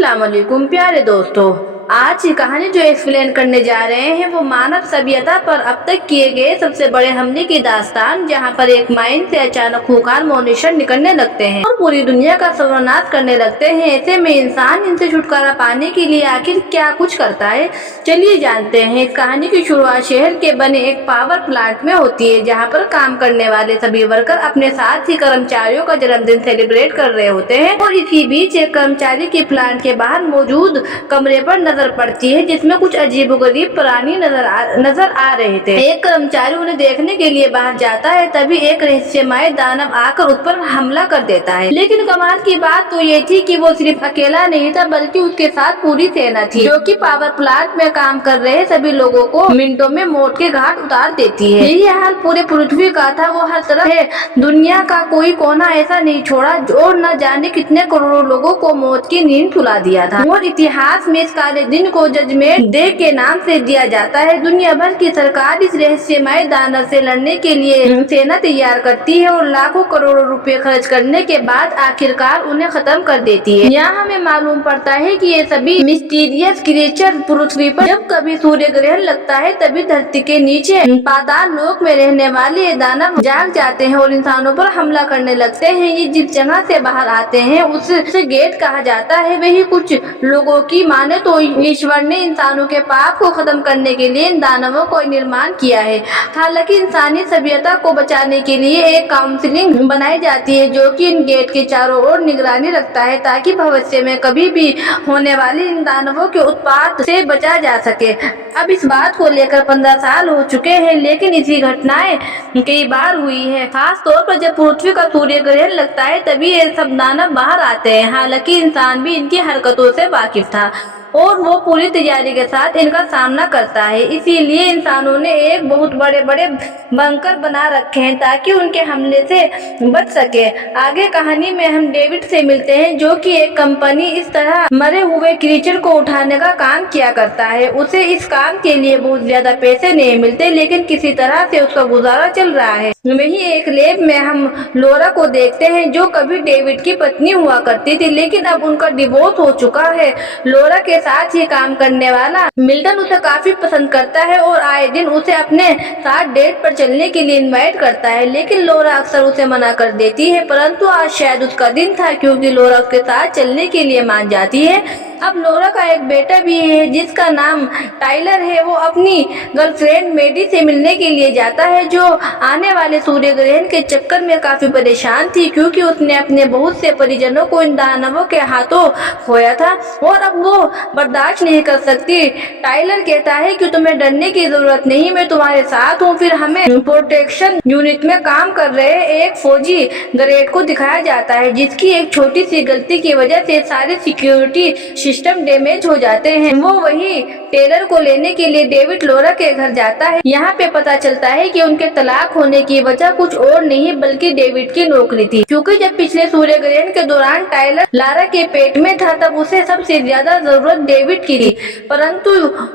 अस्सलाम वालेकुम प्यारे दोस्तों, आज की कहानी जो एक्सप्लेन करने जा रहे हैं वो मानव सभ्यता पर अब तक किए गए सबसे बड़े हमले की दास्तान, जहां पर एक माइन से अचानक खूंखार मॉन्स्टर निकलने लगते हैं और पूरी दुनिया का सर्वनाश करने लगते हैं। ऐसे में इंसान इनसे छुटकारा पाने के लिए आखिर क्या कुछ करता है, चलिए जानते हैं। इस कहानी की शुरुआत शहर के बने एक पावर प्लांट में होती है, जहाँ पर काम करने वाले सभी वर्कर अपने साथ ही कर्मचारियों का जन्मदिन सेलिब्रेट कर रहे होते हैं। और इसी बीच एक कर्मचारी की प्लांट के बाहर मौजूद कमरे पर नजर पड़ती है, जिसमें कुछ अजीबोगरीब प्राणी नजर आ रहे थे। एक कर्मचारी उन्हें देखने के लिए बाहर जाता है, तभी एक रहस्यमय दानव आकर उस पर हमला कर देता है। लेकिन कमाल की बात तो ये थी कि वो सिर्फ अकेला नहीं था, बल्कि उसके साथ पूरी सेना थी, जो कि पावर प्लांट में काम कर रहे सभी लोगों को मिनटों में मौत के घाट उतार देती है। यही हाल पूरे पृथ्वी का था। वो हर तरफ है, दुनिया का कोई कोना ऐसा नहीं छोड़ा और न जाने कितने करोड़ों लोगों को मौत की नींद सुला दिया था। और इतिहास में इस काले दिन को जजमेंट डे के नाम से दिया जाता है। दुनिया भर की सरकार इस रहस्यमय दानव से लड़ने के लिए सेना तैयार करती है और लाखों करोड़ों रुपए खर्च करने के बाद आखिरकार उन्हें खत्म कर देती है। यहाँ हमें मालूम पड़ता है कि ये सभी मिस्टीरियस क्रिएचर पृथ्वी पर जब कभी सूर्य ग्रहण लगता है, तभी धरती के नीचे पाताल लोक में रहने वाले दानव जाग जाते हैं और इंसानों पर हमला करने लगते हैं। ये जिस जगह से बाहर आते हैं उसे गेट कहा जाता है। वही कुछ लोगों की माने तो ईश्वर ने इंसानों के पाप को खत्म करने के लिए इन दानवों को निर्माण किया है। हालांकि इंसानी सभ्यता को बचाने के लिए एक काउंसिलिंग बनाई जाती है, जो कि इन गेट के चारों ओर निगरानी रखता है, ताकि भविष्य में कभी भी होने वाले इन दानवों के उत्पात से बचा जा सके। अब इस बात को लेकर 15 साल हो चुके हैं, लेकिन इसी घटनाएं कई बार हुई है। खास तौर पर जब पृथ्वी का सूर्य ग्रहण लगता है, तभी ये सब दानव बाहर आते हैं। हालांकि इंसान भी इनकी हरकतों से वाकिफ था और वो पूरी तैयारी के साथ इनका सामना करता है। इसीलिए इंसानों ने एक बहुत बड़े बड़े बंकर बना रखे हैं, ताकि उनके हमले से बच सके। आगे कहानी में हम डेविड से मिलते हैं, जो कि एक कंपनी इस तरह मरे हुए क्रीचर को उठाने का काम किया करता है। उसे इस काम के लिए बहुत ज्यादा पैसे नहीं मिलते, लेकिन किसी तरह से उसका गुजारा चल रहा है। वही एक लैब में हम लोरा को देखते हैं, जो कभी डेविड की पत्नी हुआ करती थी, लेकिन अब उनका डिवोर्स हो चुका है। लोरा के साथ ही काम करने वाला मिल्टन उसे काफी पसंद करता है और आए दिन उसे अपने साथ डेट पर चलने के लिए इनवाइट करता है, लेकिन लोरा अक्सर उसे मना कर देती है। परंतु आज शायद उसका दिन था, क्योंकि लोरा उसके साथ चलने के लिए मान जाती है। अब लोरा का एक बेटा भी है, जिसका नाम टाइलर है। वो अपनी गर्लफ्रेंड मेडी से मिलने के लिए जाता है, जो आने वाले सूर्य ग्रहण के चक्कर में काफी परेशान थी, क्योंकि उसने अपने बहुत से परिजनों को इन दानवों के हाथों खोया था और अब वो बर्दाश्त नहीं कर सकती। टाइलर कहता है कि तुम्हें डरने की जरूरत नहीं, मैं तुम्हारे साथ हूँ। फिर हमें प्रोटेक्शन यूनिट में काम कर रहे एक फौजी ग्रेड को दिखाया जाता है, जिसकी एक छोटी सी गलती की वजह से सारे सिक्योरिटी सिस्टम डैमेज हो जाते हैं। वो वही टेलर को लेने के लिए डेविड लोरा के घर जाता है। यहाँ पे पता चलता है कि उनके तलाक होने की वजह कुछ और नहीं बल्कि डेविड की नौकरी थी, क्योंकि जब पिछले सूर्य ग्रहण के दौरान टाइलर लारा के पेट में था, तब उसे सबसे ज्यादा जरूरत डेविड की थी, परंतु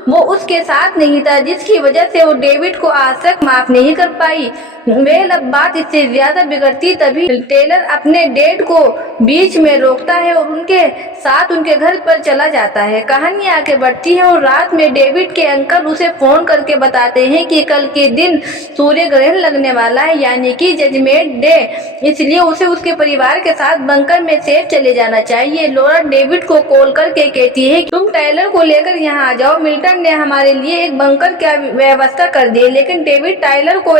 वो उसके साथ नहीं था, जिसकी वजह से वो डेविड को आज तक माफ नहीं कर पाई। वेल, अब बात इससे ज्यादा बिगड़ती तभी टेलर अपने डेट को बीच में रोकता है और उनके साथ उनके घर पर चला जाता है। कहानी आगे बढ़ती है और रात में डेविड के अंकल उसे फोन करके बताते हैं कि कल के दिन सूर्य ग्रहण लगने वाला है, यानी कि जजमेंट डे, इसलिए उसे उसके परिवार के साथ बंकर में सेफ चले जाना चाहिए। लोरा डेविड को कॉल करके कहती है, तुम टाइलर को लेकर यहाँ आ जाओ, मिल्टन ने हमारे लिए एक बंकर की व्यवस्था कर दी है। लेकिन डेविड टाइलर को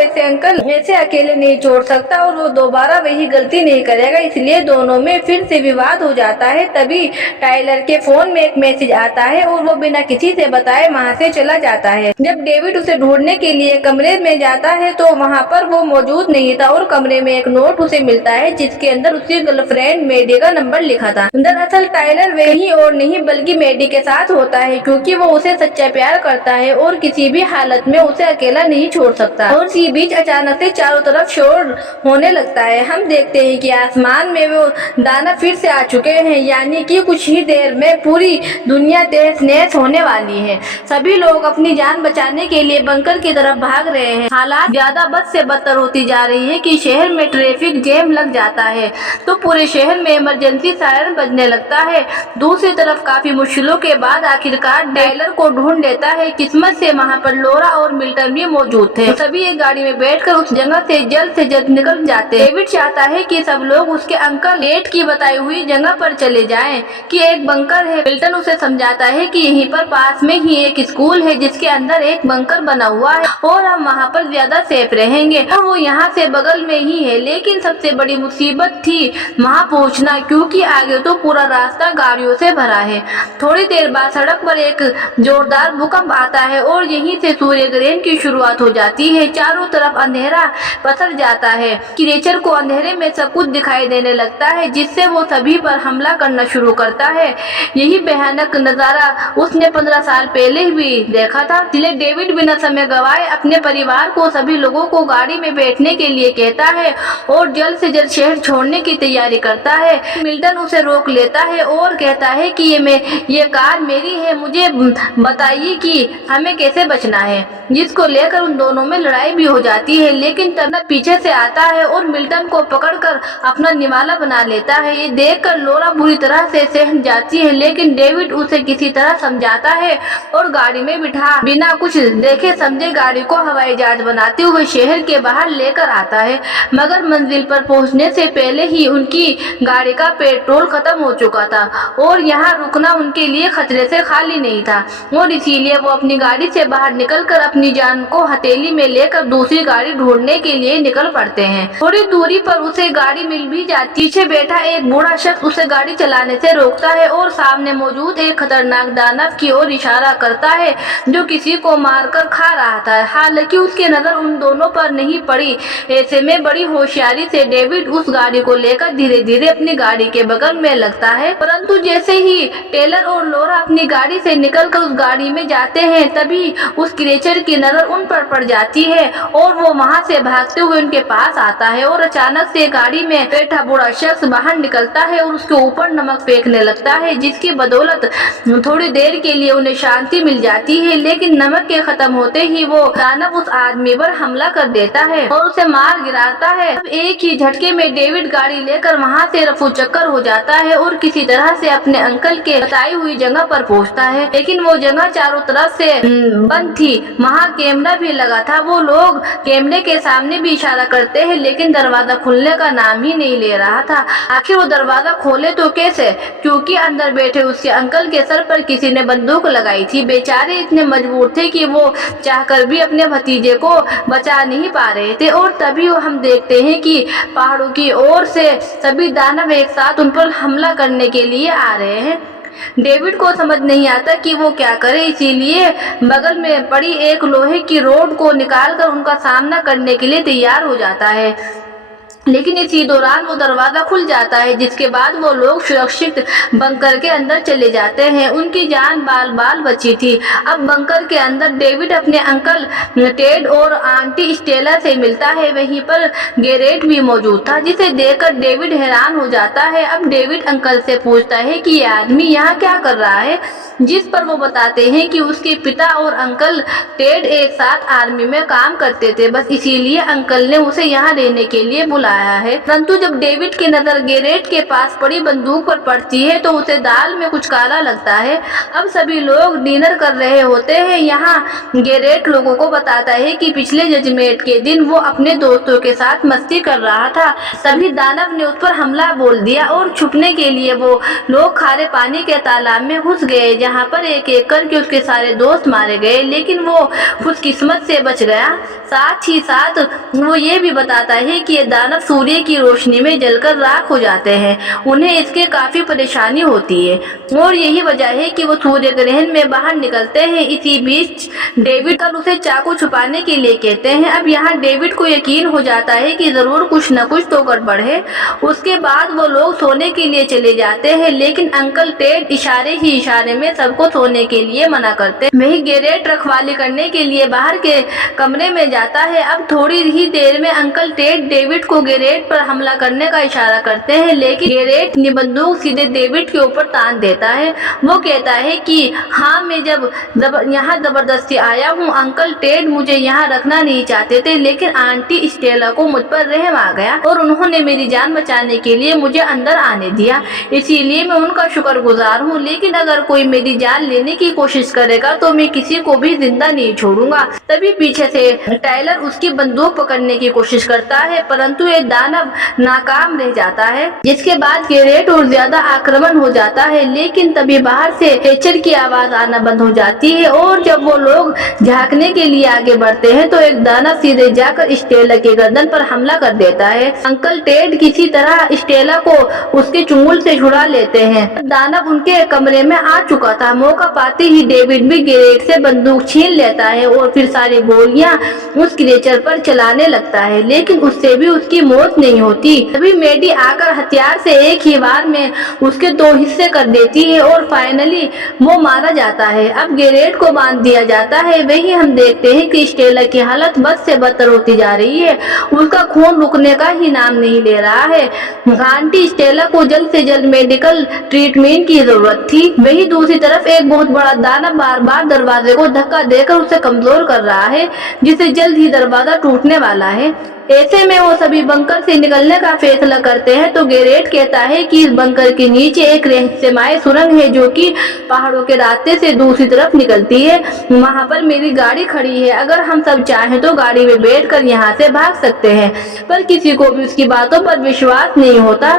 ऐसे अकेले नहीं छोड़ सकता और वो दोबारा वही गलती नहीं करेगा, इसलिए दोनों में फिर से विवाद हो जाता है। तभी टाइलर के फोन में एक मैसेज आता है और वो बिना किसी से बताए वहाँ से चला जाता है। जब डेविड उसे ढूंढने के लिए कमरे में जाता है, तो वहाँ पर वो मौजूद नहीं था और कमरे में एक नोट उसे मिलता है, जिसके अंदर उसकी गर्लफ्रेंड मेडी का नंबर लिखा था। दरअसल टाइलर वही और नहीं बल्कि मेडी के साथ होता है, क्योंकि वो उसे सच्चा प्यार करता है और किसी भी हालत में उसे अकेला नहीं छोड़ सकता। और इसी बीच अचानक से चारों तरफ शोर होने लगता है। हम देखते हैं कि आसमान में वो दानव फिर से आ चुके हैं, यानी कि कुछ ही देर में पूरी दुनिया तहस नहस होने वाली है। सभी लोग अपनी जान बचाने के लिए बंकर की तरफ भाग रहे हैं। हालात ज्यादा बद से बदतर होती जा रही है कि शहर में ट्रैफिक जैम लग जाता है तो पूरे शहर में इमरजेंसी सायरन बजने लगता है। दूसरी तरफ काफी मुश्किलों के बाद आखिरकार टेलर को ढूंढ लेता है। किस्मत से वहाँ पर लोरा और मिल्टन भी मौजूद थे। सभी एक गाड़ी में बैठकर उस जगह से जल्द निकल जाते हैं। डेविड चाहता है कि सब लोग उसके अंकल टेड की बताई हुई जगह पर चले जाएं कि एक बंकर है। मिल्टन उसे समझाता है कि यहीं पर पास में ही एक स्कूल है जिसके अंदर एक बंकर बना हुआ है और हम वहाँ पर ज्यादा सेफ रहेंगे और वो यहाँ से बगल में ही है। लेकिन सबसे बड़ी मुसीबत थी वहाँ पहुँचना, क्योंकि आगे तो पूरा रास्ता गाड़ियों से भरा है। थोड़ी देर बाद सड़क पर एक जोरदार भूकंप आता है और यहीं से सूर्य ग्रहण की शुरुआत हो जाती है। चारों तरफ अंधेरा पसर जाता है। क्रिएचर को अंधेरे में सब कुछ दिखाई देने लगता है जिससे वो सभी पर हमला करना शुरू करता है। यही भयानक नजारा उसने 15 साल पहले भी देखा था। इसलिए डेविड बिना समय गवाए अपने परिवार को सभी लोगों को गाड़ी में बैठने के लिए कहता है और जल्द से जल्द शहर छोड़ने की तैयारी करता है। मिल्टन उसे रोक लेता है और कहता है कि ये कार मेरी है, मुझे बताइए कि हमें कैसे बचना है। जिसको लेकर उन दोनों में लड़ाई भी हो जाती है। लेकिन टर्नर पीछे से आता है और मिल्टन को पकड़कर अपना निवाला बना लेता है। ये देखकर लोरा बुरी तरह से सहम जाती है, लेकिन डेविड उसे किसी तरह समझाता है और गाड़ी में बिठा बिना कुछ देखे समझे गाड़ी को हवाई जहाज बनाते हुए शहर के बाहर लेकर आता है। मगर मंजिल पर पहुंचने से पहले ही उनकी गाड़ी का पेट्रोल खत्म हो चुका था और यहाँ रुकना उनके लिए खतरे से खाली नहीं था और इसीलिए वो अपनी गाड़ी से बाहर निकलकर अपनी जान को हथेली में लेकर दूसरी गाड़ी ढूंढने के लिए निकल पड़ते हैं। थोड़ी दूरी पर उसे गाड़ी मिल भी जाती। पीछे बैठा एक बूढ़ा शख्स उसे गाड़ी चलाने से रोकता है और सामने मौजूद एक खतरनाक दानव की ओर इशारा करता है जो किसी को मारकर खा रहा था। हालांकि उसकी नजर उन दोनों पर नहीं पड़ी। ऐसे में बड़ी होशियारी से डेविड उस गाड़ी को लेकर धीरे धीरे अपनी गाड़ी के बगल में लगता है। परंतु जैसे ही टेलर और लोरा अपनी गाड़ी से निकलकर उस गाड़ी में जाते हैं तभी उस क्रिएचर की नजर उन पर पड़ जाती है और वो वहाँ से भागते हुए उनके पास आता है और अचानक से गाड़ी में बैठा बूढ़ा शख्स बाहर निकलता है और उसके ऊपर नमक फेंकने लगता है, जिसकी बदौलत थोड़ी देर के लिए उन्हें शांति मिल जाती है। लेकिन नमक के खत्म होते ही वो दानव उस आदमी पर हमला कर देता है और उसे मार गिराता है। अब एक ही झटके में डेविड गाड़ी लेकर वहाँ से रफू चक्कर हो जाता है और किसी तरह से अपने अंकल के बताई हुई जगह पर पहुँचता है। लेकिन वो जगह चारों तरफ से बंद थी। वहाँ कैमरा भी लगा था। वो लोग कैमरे के सामने भी इशारा करते हैं लेकिन दरवाजा खुलने का नाम ही नहीं ले रहा था। आखिर वो दरवाजा खोले तो कैसे, क्योंकि अंदर बैठे उसके अंकल के सर पर किसी ने बंदूक लगाई थी। बेचारे इतने मजबूर थे कि वो चाहकर भी अपने भतीजे को बचा नहीं पा रहे थे। और तभी हम देखते हैं कि पहाड़ों की ओर से सभी दानव एक साथ उन पर हमला करने के लिए आ रहे हैं। डेविड को समझ नहीं आता कि वो क्या करे, इसीलिए बगल में पड़ी एक लोहे की रोड को निकालकर उनका सामना करने के लिए तैयार हो जाता है। लेकिन इसी दौरान वो दरवाजा खुल जाता है, जिसके बाद वो लोग सुरक्षित बंकर के अंदर चले जाते हैं। उनकी जान बाल बाल बची थी। अब बंकर के अंदर डेविड अपने अंकल टेड और आंटी स्टेला से मिलता है। वहीं पर गैरेट भी मौजूद था, जिसे देखकर डेविड हैरान हो जाता है। अब डेविड अंकल से पूछता है कि ये आदमी यहाँ क्या कर रहा है, जिस पर वो बताते हैं कि उसके पिता और अंकल टेड एक साथ आर्मी में काम करते थे, बस इसीलिए अंकल ने उसे यहाँ रहने के लिए बुलाया है। परंतु जब डेविड की नजर गैरेट के पास पड़ी बंदूक पर पड़ती है तो उसे दाल में कुछ काला लगता है। अब सभी लोग डिनर कर रहे होते हैं। यहाँ गैरेट लोगों को बताता है कि पिछले जजमेंट के दिन वो अपने दोस्तों के साथ मस्ती कर रहा था, तभी दानव ने उस पर हमला बोल दिया और छुपने के लिए वो लोग खारे पानी के तालाब में घुस गए, जहाँ पर एक एक करके उसके सारे दोस्त मारे गए। लेकिन वो खुशकिस्मत से बच गया। साथ ही साथ वो ये भी बताता है कि ये दानव सूर्य की रोशनी में जलकर राख हो जाते हैं। उन्हें इसके काफी परेशानी होती है और यही वजह है कि वो सूर्य ग्रहण में बाहर निकलते हैं। इसी बीच डेविड कल उसे चाकू छुपाने के लिए कहते हैं। अब यहाँ डेविड को यकीन हो जाता है कि जरूर कुछ न कुछ तो गड़बड़ है। उसके बाद वो लोग सोने के लिए चले जाते हैं, लेकिन अंकल टेड इशारे ही इशारे में सबको सोने के लिए मना करते हैं। वही गेरेट रखवाली करने के लिए बाहर के कमरे में जाता है। अब थोड़ी ही देर में अंकल टेड डेविड को गेरेट पर हमला करने का इशारा करते हैं, लेकिन गेरेट अपनी बंदूक सीधे डेविड के ऊपर तान देता है। वो कहता है कि हाँ, मैं यहाँ जबरदस्ती आया हूँ। अंकल टेड मुझे यहाँ रखना नहीं चाहते थे, लेकिन आंटी स्टेला को मुझ पर रहम आ गया और उन्होंने मेरी जान बचाने के लिए मुझे अंदर आने दिया, इसीलिए मैं उनका शुक्रगुजार हूँ। लेकिन अगर कोई मेरी जान लेने की कोशिश करेगा तो मैं किसी को भी जिंदा नहीं छोड़ूंगा। तभी पीछे से टाइलर उसकी बंदूक पकड़ने की कोशिश करता है, परंतु ये दानव नाकाम रह जाता है, जिसके बाद गेरेट और ज्यादा आक्रमण हो जाता है। लेकिन तभी बाहर से टेचर की आवाज आना बंद हो जाती है और जब वो लोग झांकने के लिए आगे बढ़ते हैं तो एक दानव सीधे जाकर स्टेला के गर्दन पर हमला कर देता है। अंकल टेड किसी तरह स्टेला को उसके चुंगल से छुड़ा लेते हैं। दानव उनके कमरे में आ चुका था। मौका पाते ही डेविड भी गेरेट से बंदूक छीन लेता है और फिर सारी गोलियां उस क्रिएचर पर चलाने लगता है, लेकिन उससे भी उसकी मौत नहीं होती। तभी मेडी आकर हथियार से एक ही बार में उसके 2 हिस्से कर देती है और फाइनली वो मारा जाता है। अब गेरेट को बांध दिया जाता है। वही हम देखते हैं कि स्टेला की हालत बद से बदतर होती जा रही है। उसका खून रुकने का ही नाम नहीं ले रहा है। आंटी स्टेला को जल्द से जल्द मेडिकल ट्रीटमेंट की जरूरत थी। वही दूसरी तरफ एक बहुत बड़ा दानव बार बार दरवाजे को धक्का देकर उसे कमजोर कर रहा है, जिससे जल्द ही दरवाजा टूटने वाला है। ऐसे में वो सभी बंकर से निकलने का फैसला करते हैं तो गेरेट कहता है कि इस बंकर के नीचे एक रहस्यमय सुरंग है जो कि पहाड़ों के रास्ते से दूसरी तरफ निकलती है। वहाँ पर मेरी गाड़ी खड़ी है, अगर हम सब चाहें तो गाड़ी में बैठकर यहाँ से भाग सकते हैं। पर किसी को भी उसकी बातों पर विश्वास नहीं होता।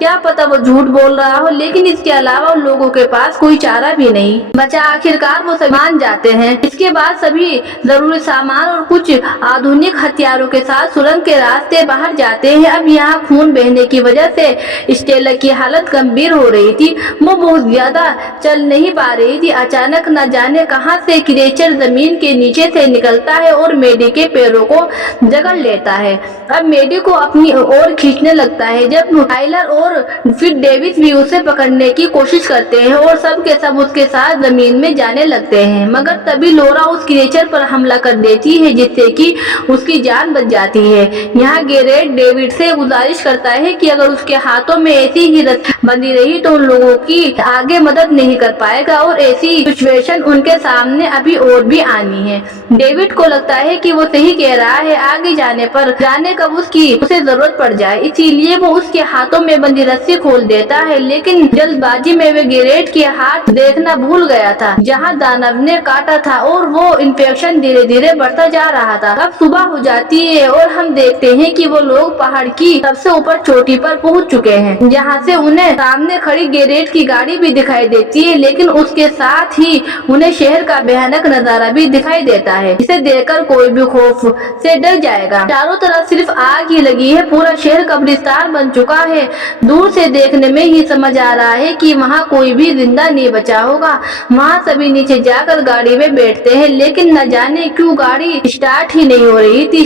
क्या पता वो झूठ बोल रहा हो, लेकिन इसके अलावा उन लोगों के पास कोई चारा भी नहीं बचा। आखिरकार वो सभी मान जाते हैं। इसके बाद सभी जरूरी सामान और कुछ आधुनिक हथियारों के साथ सुरंग के रास्ते बाहर जाते हैं। अब यहाँ खून बहने की वजह से स्टेला की हालत गंभीर हो रही थी। वो बहुत ज्यादा चल नहीं पा रही थी। अचानक न जाने कहां से क्रिएचर जमीन के नीचे से निकलता है और मेडी के पैरों को जकड़ लेता है। अब मेडी को अपनी ओर खींचने लगता है। जब टाइलर और फिर डेविड भी उसे पकड़ने की कोशिश करते हैं और सब के सब उसके साथ जमीन में जाने लगते हैं, मगर तभी लोरा उस क्रिएचर पर हमला कर देती है, जिससे कि उसकी जान बच जाती है। यहाँ गेरेट डेविड से गुजारिश करता है कि अगर उसके हाथों में ऐसी ही रस्सी बंधी रही तो उन लोगों की आगे मदद नहीं कर पाएगा और ऐसी सिचुएशन उनके सामने अभी और भी आनी है। डेविड को लगता है कि वो सही कह रहा है, आगे जाने पर जाने कब उसे जरूरत पड़ जाए, इसीलिए वो उसके हाथों में बंधी रस्सी खोल देता है। लेकिन जल्दबाजी में वे गेरेट के हाथ देखना भूल गया था जहां दानव ने काटा था और वो इन्फेक्शन धीरे धीरे बढ़ता जा रहा था। अब सुबह हो जाती है और हम देखते हैं कि वो लोग पहाड़ की सबसे ऊपर चोटी पर पहुंच चुके हैं, जहां से उन्हें सामने खड़ी गेरेट की गाड़ी भी दिखाई देती है, लेकिन उसके साथ ही उन्हें शहर का भयानक नजारा भी दिखाई देता है, जिसे देखकर कोई भी खौफ से डर जाएगा। चारों तरफ सिर्फ आग ही लगी है, पूरा शहर कब्रिस्तान बन चुका है। दूर से देखने में ही समझ आ रहा है कि वहाँ कोई भी जिंदा नहीं बचा होगा। वहाँ सभी नीचे जाकर गाड़ी में बैठते हैं, लेकिन न जाने क्यों गाड़ी स्टार्ट ही नहीं हो रही थी।